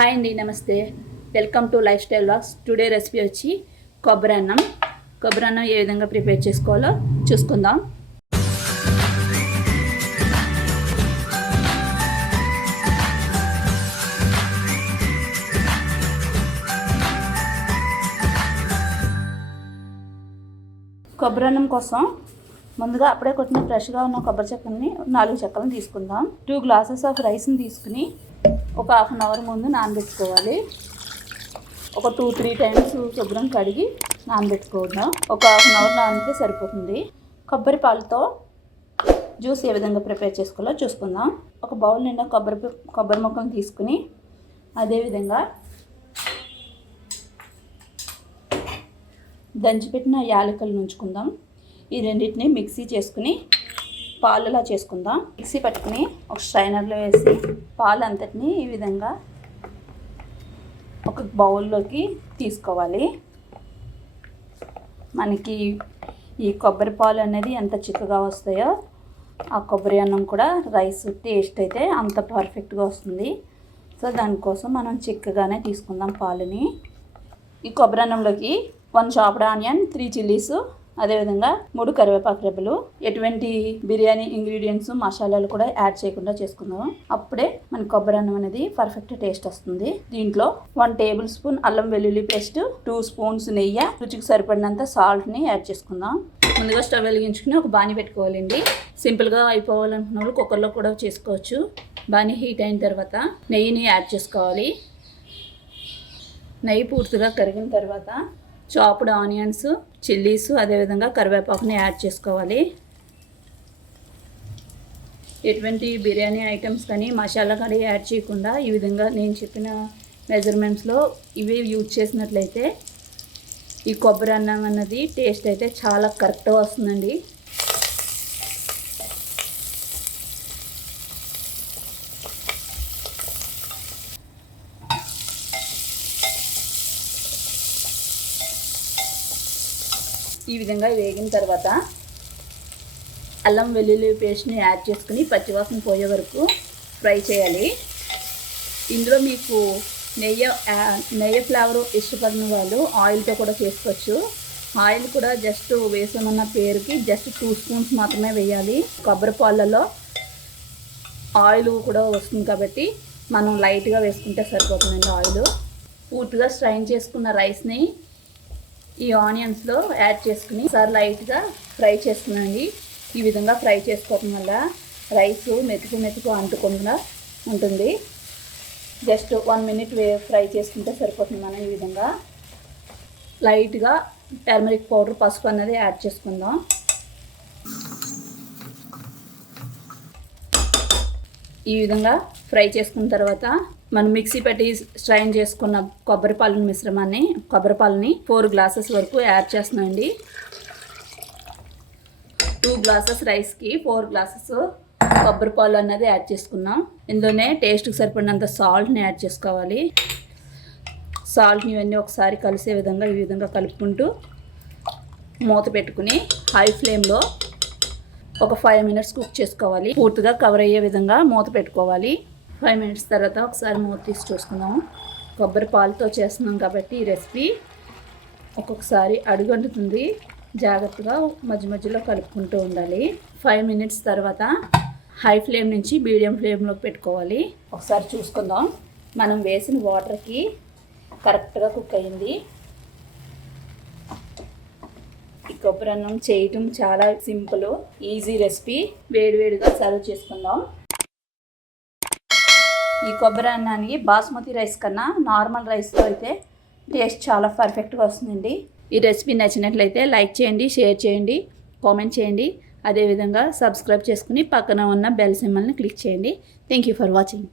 Hi అండి నమస్తే. Welcome to lifestyle walks today recipe వచ్చి కొబ్బరి అన్నం. కొబ్బరి అన్నం ఏ విధంగా ప్రిపేర్ చేసుకోవాలో చూసుకుందాం. కొబ్బరి అన్నం కోసం ముందుగా అప్పుడే కొట్టిన ఫ్రెష్గా ఉన్న కొబ్బరి చెక్కల్ని నాలుగు చెక్కలను తీసుకుందాం. టూ గ్లాసెస్ ఆఫ్ రైస్ని తీసుకుని ఒక హాఫ్ అన్ అవర్ ముందు నానబెట్టుకోవాలి. ఒక టూ త్రీ టైమ్స్ శుభ్రం కడిగి నానబెట్టుకుందాం ఒక హాఫ్ అన్ అవర్ నానితే సరిపోతుంది. కొబ్బరి పాలతో జ్యూస్ ఏ విధంగా ప్రిపేర్ చేసుకోవాలో చూసుకుందాం. ఒక బౌల్ నిండా కొబ్బరి కొబ్బరి ముక్కలు తీసుకుని అదేవిధంగా దంచిపెట్టిన యాలకులు ఉంచుకుందాం. ఈ రెండింటిని మిక్సీ చేసుకుని పాలులా చేసుకుందాం. మిక్సీ పట్టుకుని ఒక స్ట్రైనర్లో వేసి పాలు అంతటిని ఈ విధంగా ఒక బౌల్లోకి తీసుకోవాలి. మనకి ఈ కొబ్బరి పాలు అనేది ఎంత చిక్కగా వస్తాయో ఆ కొబ్బరి అన్నం కూడా రైస్ టేస్ట్ అయితే అంత పర్ఫెక్ట్గా వస్తుంది. సో దానికోసం మనం చిక్కగానే తీసుకుందాం పాలని. ఈ కొబ్బరి అన్నంలోకి one chopped onion three chillies అదేవిధంగా మూడు కరివేపాకు రెబ్బలు ఎటువంటి బిర్యానీ ఇంగ్రీడియంట్స్ మసాలాలు కూడా యాడ్ చేయకుండా చేసుకుందాం. అప్పుడే మన కొబ్బరి అన్నం అనేది పర్ఫెక్ట్ టేస్ట్ వస్తుంది. దీంట్లో వన్ టేబుల్ స్పూన్ అల్లం వెల్లుల్లి పేస్ట్ టూ స్పూన్స్ నెయ్యి రుచికి సరిపడినంత సాల్ట్ని యాడ్ చేసుకుందాం. ముందుగా స్టవ్ వెలిగించుకుని ఒక బాణి పెట్టుకోవాలండి. సింపుల్గా అయిపోవాలనుకున్న వాళ్ళు కుక్కర్లో కూడా చేసుకోవచ్చు. బాణి హీట్ అయిన తర్వాత నెయ్యిని యాడ్ చేసుకోవాలి. నెయ్యి పూర్తిగా కరిగిన తర్వాత చాప్డ్ ఆనియన్స్ చిల్లీస్ అదేవిధంగా కరివేపాకుని యాడ్ చేసుకోవాలి. ఎటువంటి బిర్యానీ ఐటమ్స్ కానీ మసాలా కానీ యాడ్ చేయకుండా ఈ విధంగా నేను చెప్పిన మెజర్మెంట్స్లో ఇవి యూజ్ చేసినట్లయితే ఈ కొబ్బరి అన్నం అన్నది టేస్ట్ అయితే చాలా కరెక్ట్గా వస్తుందండి. ఈ విధంగా వేగిన తర్వాత అల్లం వెల్లుల్లి పేస్ట్ని యాడ్ చేసుకుని పచ్చివాసన పోయే వరకు ఫ్రై చేయాలి. ఇందులో మీకు నెయ్యి నెయ్యి ఫ్లేవర్ ఇష్టపడిన వాళ్ళు ఆయిల్తో కూడా చేసుకోవచ్చు. ఆయిల్ కూడా జస్ట్ వేసామన్న పేరుకి జస్ట్ టూ స్పూన్స్ మాత్రమే వేయాలి. కొబ్బరి పాలలో ఆయిల్ కూడా వస్తుంది కాబట్టి మనం లైట్గా వేసుకుంటే సరిపోతుందండి ఆయిల్. పూర్తిగా స్ట్రైన్ చేసుకున్న రైస్ని ఈ ఆనియన్స్లో యాడ్ చేసుకుని సార్ లైట్గా ఫ్రై చేసుకునండి. ఈ విధంగా ఫ్రై చేసుకోవటం వల్ల రైస్ మెతుకు మెతుకు అంటుకుండా ఉంటుంది. జస్ట్ వన్ మినిట్ వే ఫ్రై చేసుకుంటే సరిపోతుంది మనం ఈ విధంగా. లైట్గా టర్మరిక్ పౌడర్ పసుపు అనేది యాడ్ చేసుకుందాం. ఈ విధంగా ఫ్రై చేసుకున్న తర్వాత మనం మిక్సీ పెట్టి స్ట్రైన్ చేసుకున్న కొబ్బరి పాలన మిశ్రమాన్ని కొబ్బరి పాలని ఫోర్ గ్లాసెస్ వరకు యాడ్ చేస్తున్నామండి టూ గ్లాసెస్ రైస్కి ఫోర్ గ్లాసెస్ కొబ్బరి పాలు అన్నది యాడ్ చేసుకున్నాం. ఇందులోనే టేస్ట్కి సరిపడినంత సాల్ట్ని యాడ్ చేసుకోవాలి. సాల్ట్ని ఇవన్నీ ఒకసారి కలిసే విధంగా ఈ విధంగా కలుపుకుంటూ మూత పెట్టుకుని హై ఫ్లేమ్లో ఒక ఫైవ్ మినిట్స్ కుక్ చేసుకోవాలి. పూర్తిగా కవర్ అయ్యే విధంగా మూత పెట్టుకోవాలి. ఫైవ్ మినిట్స్ తర్వాత ఒకసారి మూత తీసి చూసుకుందాం కొబ్బరి పాలతో చేస్తున్నాం కాబట్టి ఈ రెసిపీ ఒక్కొక్కసారి అడుగంటుతుంది. జాగ్రత్తగా మధ్య మధ్యలో కలుపుకుంటూ ఉండాలి. ఫైవ్ మినిట్స్ తర్వాత హై ఫ్లేమ్ నుంచి మీడియం ఫ్లేమ్లోకి పెట్టుకోవాలి. ఒకసారి చూసుకుందాం. మనం వేసిన వాటర్కి కరెక్ట్గా కుక్ అయింది ఈ కొబ్బరి అన్నం చేయటం చాలా సింపుల్ ఈజీ రెసిపీ. వేడివేడిగా సర్వ్ చేసుకుందాం. ఈ కొబ్బరి అన్నానికి బాస్మతి రైస్ కన్నా నార్మల్ రైస్తో అయితే టేస్ట్ చాలా పర్ఫెక్ట్గా వస్తుందండి. ఈ రెసిపీ నచ్చినట్లయితే లైక్ చేయండి షేర్ చేయండి కామెంట్ చేయండి. అదేవిధంగా సబ్స్క్రైబ్ చేసుకుని పక్కన ఉన్న బెల్ సింబల్ని క్లిక్ చేయండి. Thank you for watching.